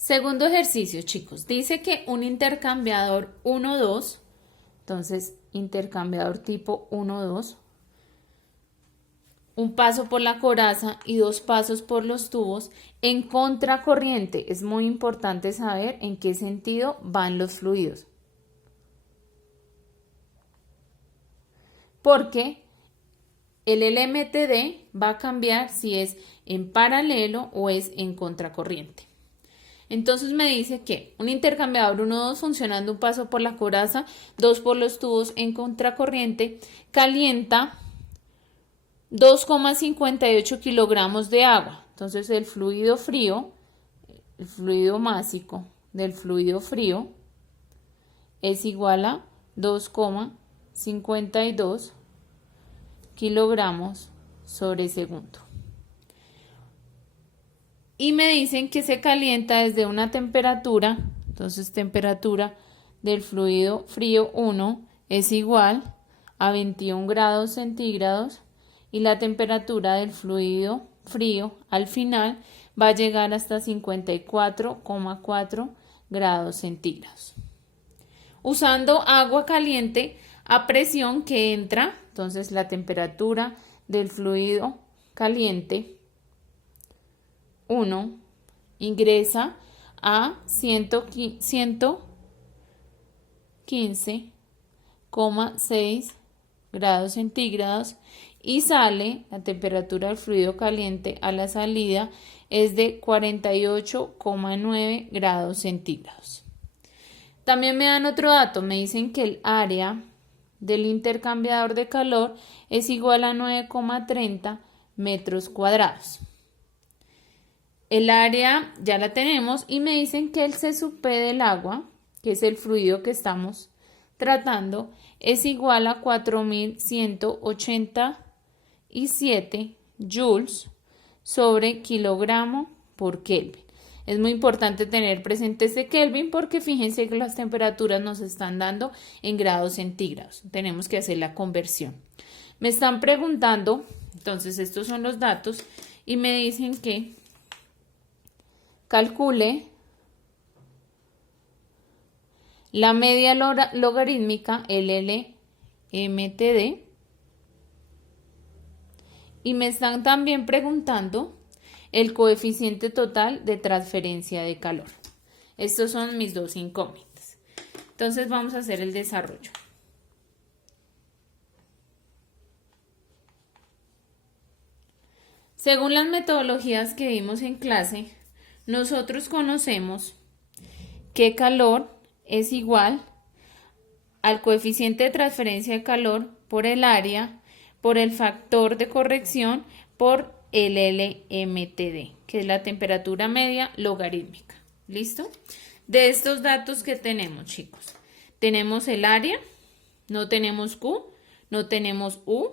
Segundo ejercicio, chicos. Dice que un intercambiador 1-2, entonces intercambiador tipo 1-2, un paso por la coraza y 2 pasos por los tubos en contracorriente. Es muy importante saber en qué sentido van los fluidos. Porque el LMTD va a cambiar si es en paralelo o es en contracorriente. Entonces me dice que un intercambiador 1-2 funcionando un paso por la coraza, 2 por los tubos en contracorriente, calienta 2,58 kilogramos de agua. Entonces el fluido frío, el fluido másico del fluido frío es igual a 2,52 kilogramos sobre segundo. Y me dicen que se calienta desde una temperatura, entonces temperatura del fluido frío 1 es igual a 21 grados centígrados y la temperatura del fluido frío al final va a llegar hasta 54,4 grados centígrados. Usando agua caliente a presión que entra, entonces la temperatura del fluido caliente 1 ingresa a 115,6 grados centígrados y sale, la temperatura del fluido caliente a la salida es de 48,9 grados centígrados. También me dan otro dato, me dicen que el área del intercambiador de calor es igual a 9,30 metros cuadrados. El área ya la tenemos y me dicen que el CSUP del agua, que es el fluido que estamos tratando, es igual a 4187 joules sobre kilogramo por Kelvin. Es muy importante tener presente este Kelvin porque fíjense que las temperaturas nos están dando en grados centígrados. Tenemos que hacer la conversión. Me están preguntando, entonces estos son los datos y me dicen que calcule la media logarítmica LLMTD y me están también preguntando el coeficiente total de transferencia de calor. Estos son mis dos incógnitas. Entonces vamos a hacer el desarrollo. Según las metodologías que vimos en clase, nosotros conocemos que calor es igual al coeficiente de transferencia de calor por el área, por el factor de corrección, por el LMTD, que es la temperatura media logarítmica. ¿Listo? De estos datos que tenemos, chicos, tenemos el área, no tenemos Q, no tenemos U,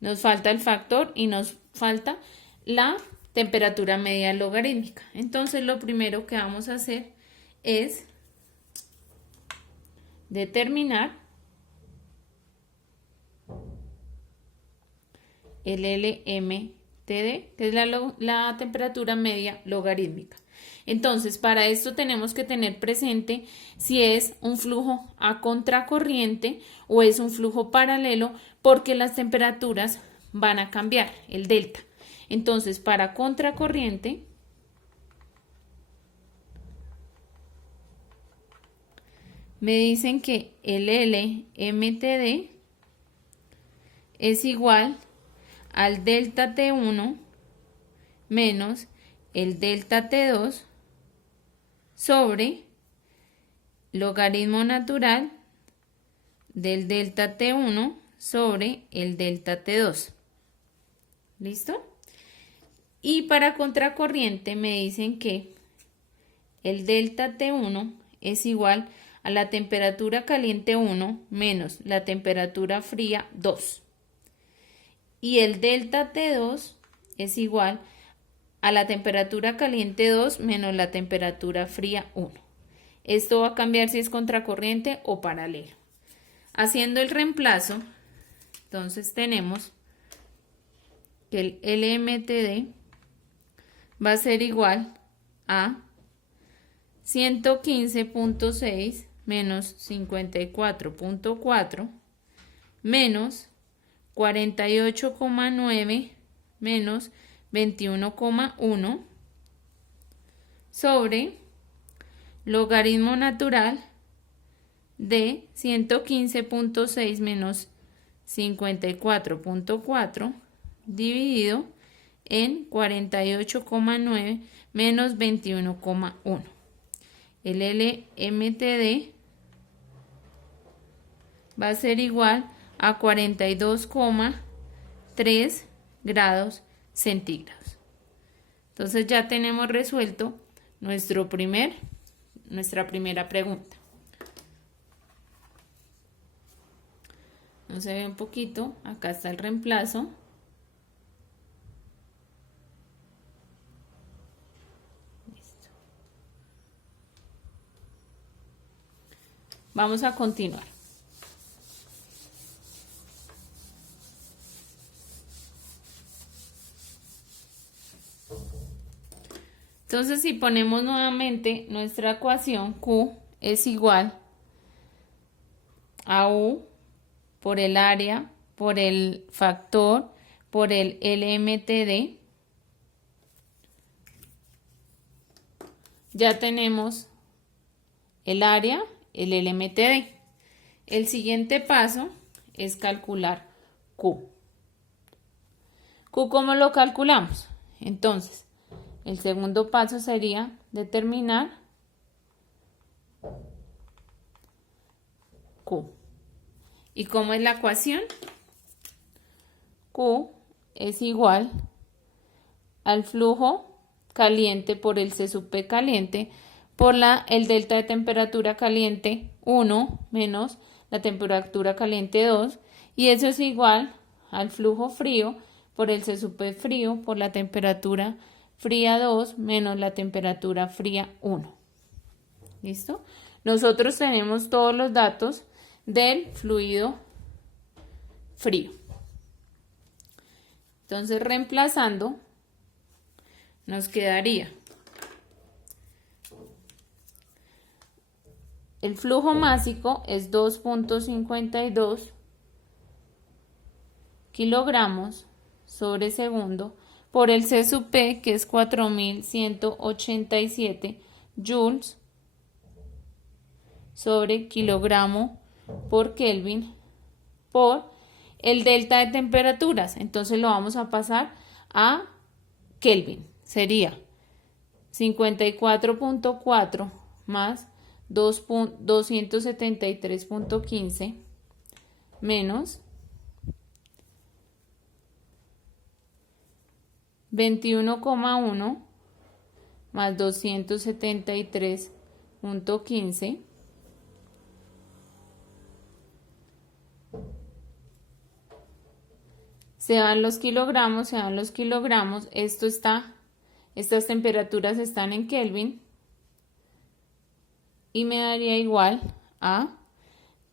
nos falta el factor y nos falta la temperatura media logarítmica. Entonces lo primero que vamos a hacer es determinar el LMTD, que es la temperatura media logarítmica. Entonces, para esto tenemos que tener presente si es un flujo a contracorriente o es un flujo paralelo, porque las temperaturas van a cambiar, el delta. Entonces, para contracorriente, me dicen que el LMTD es igual al delta T1 menos el delta T2 sobre logaritmo natural del delta T1 sobre el delta T2. ¿Listo? Y para contracorriente me dicen que el delta T1 es igual a la temperatura caliente 1 menos la temperatura fría 2. Y el delta T2 es igual a la temperatura caliente 2 menos la temperatura fría 1. Esto va a cambiar si es contracorriente o paralelo. Haciendo el reemplazo, entonces tenemos que el LMTD va a ser igual a 115.6 menos 54.4 menos 48,9 menos 21,1 sobre logaritmo natural de 115.6 menos 54.4 dividido en 48,9 menos 21,1. El LMTD va a ser igual a 42,3 grados centígrados. Entonces ya tenemos resuelto nuestra primera pregunta. No se ve un poquito, acá está el reemplazo. Listo. Vamos a continuar. Entonces, si ponemos nuevamente nuestra ecuación, Q es igual a U por el área, por el factor, por el LMTD. Ya tenemos el área, el LMTD. El siguiente paso es calcular Q. ¿Q cómo lo calculamos? Entonces, el segundo paso sería determinar Q. ¿Y cómo es la ecuación? Q es igual al flujo caliente por el C sub P caliente por el delta de temperatura caliente 1 menos la temperatura caliente 2, y eso es igual al flujo frío por el C sub P frío por la temperatura fría 2 menos la temperatura fría 1. ¿Listo? Nosotros tenemos todos los datos del fluido frío. Entonces, reemplazando, nos quedaría el flujo másico es 2.52 kilogramos sobre segundo por el C sub P, que es 4187 joules sobre kilogramo por Kelvin, por el delta de temperaturas. Entonces lo vamos a pasar a Kelvin. Sería 54.4 más 273.15 menos 21,1 más 273.15 se van los kilogramos, estas temperaturas están en Kelvin y me daría igual a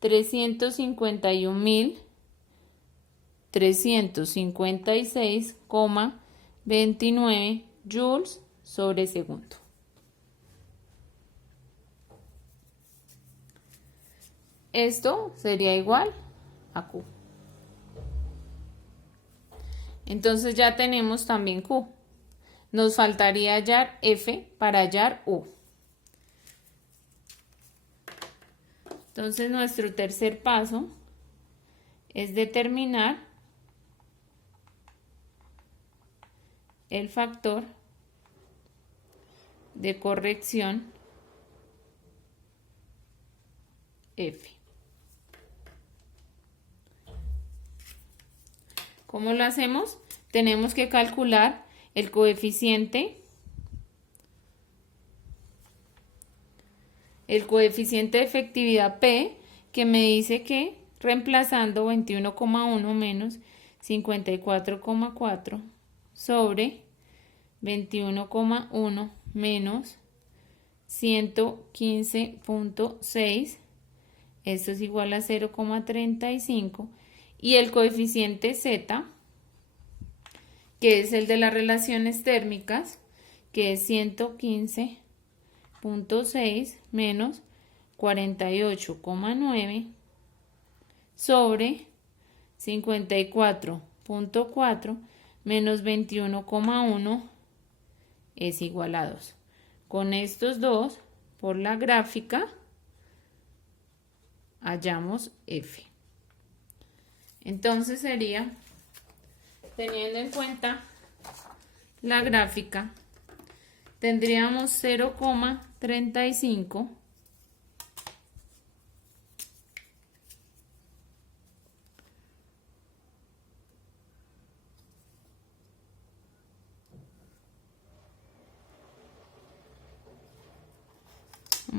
351.356,29 joules sobre segundo. Esto sería igual a Q. Entonces ya tenemos también Q. Nos faltaría hallar F para hallar U. Entonces nuestro tercer paso es determinar el factor de corrección F. ¿Cómo lo hacemos? Tenemos que calcular el coeficiente de efectividad P, que me dice que reemplazando 21,1 menos 54,4 sobre 21,1 menos 115.6, esto es igual a 0,35, y el coeficiente Z, que es el de las relaciones térmicas, que es 115.6 menos 48,9 sobre 54.4 menos 21,1 es igual a 2. Con estos dos, por la gráfica, hallamos F. Entonces sería, teniendo en cuenta la gráfica, tendríamos 0,35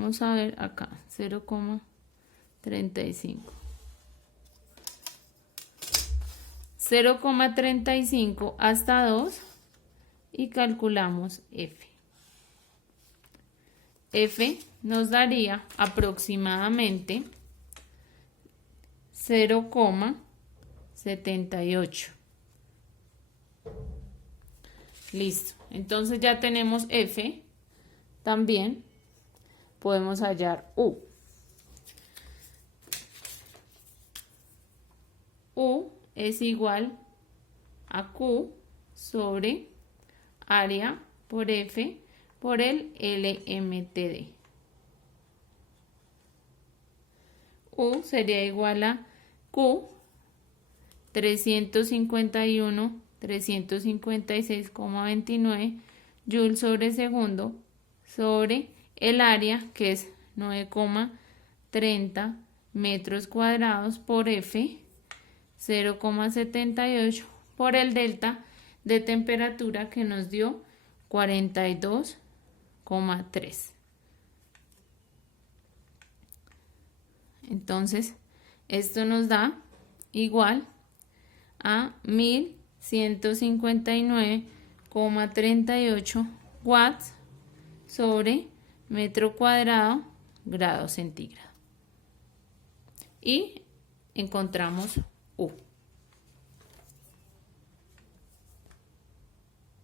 vamos a ver acá 0,35 0,35 hasta 2 y calculamos F. F nos daría aproximadamente 0,78. Listo. Entonces ya tenemos F. También podemos hallar U. U es igual a Q sobre área por F por el LMTD. U sería igual a Q 356,29 joules sobre segundo sobre el área, que es 9,30 metros cuadrados por F, 0,78 por el delta de temperatura que nos dio 42,3. Entonces, esto nos da igual a 1159,38 watts sobre metro cuadrado grado centígrado. Y encontramos U.